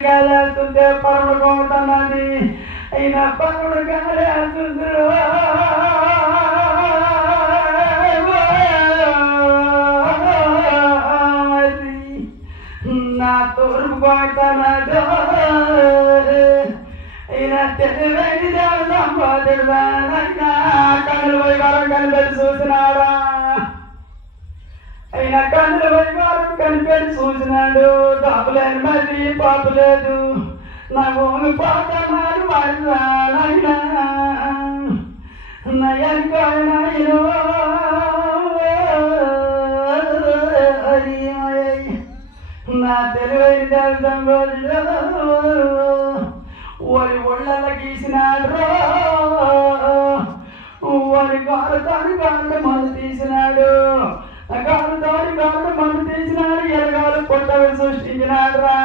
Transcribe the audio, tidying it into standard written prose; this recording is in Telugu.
గాలేస్తుంటే పరుడు పోతున్నది అయినా పరుడు గాలేస్తుందో నా తూర్పు పోతున్నదో అయినా తెలివైన సంపాదిడా కన్నులు వైవారం కనిపెట్టి చూసినాడా అయినా కన్నుల వైవారం కనిపెట్టి చూసినాడు దాపులేని మళ్ళీ పాపు లేదు నా భూమి పోతున్నాడు నయనుకోనాయనో నా తెలివైన సంపాదిలో ఓరి ఒళ్ళ గీసినాడు ఓరి గారుతాడు గారు మందు తీసినాడు గారుతాడు గారు మందు తీసినాడు ఎరగాలు కొత్తవి సృష్టించినాడు రా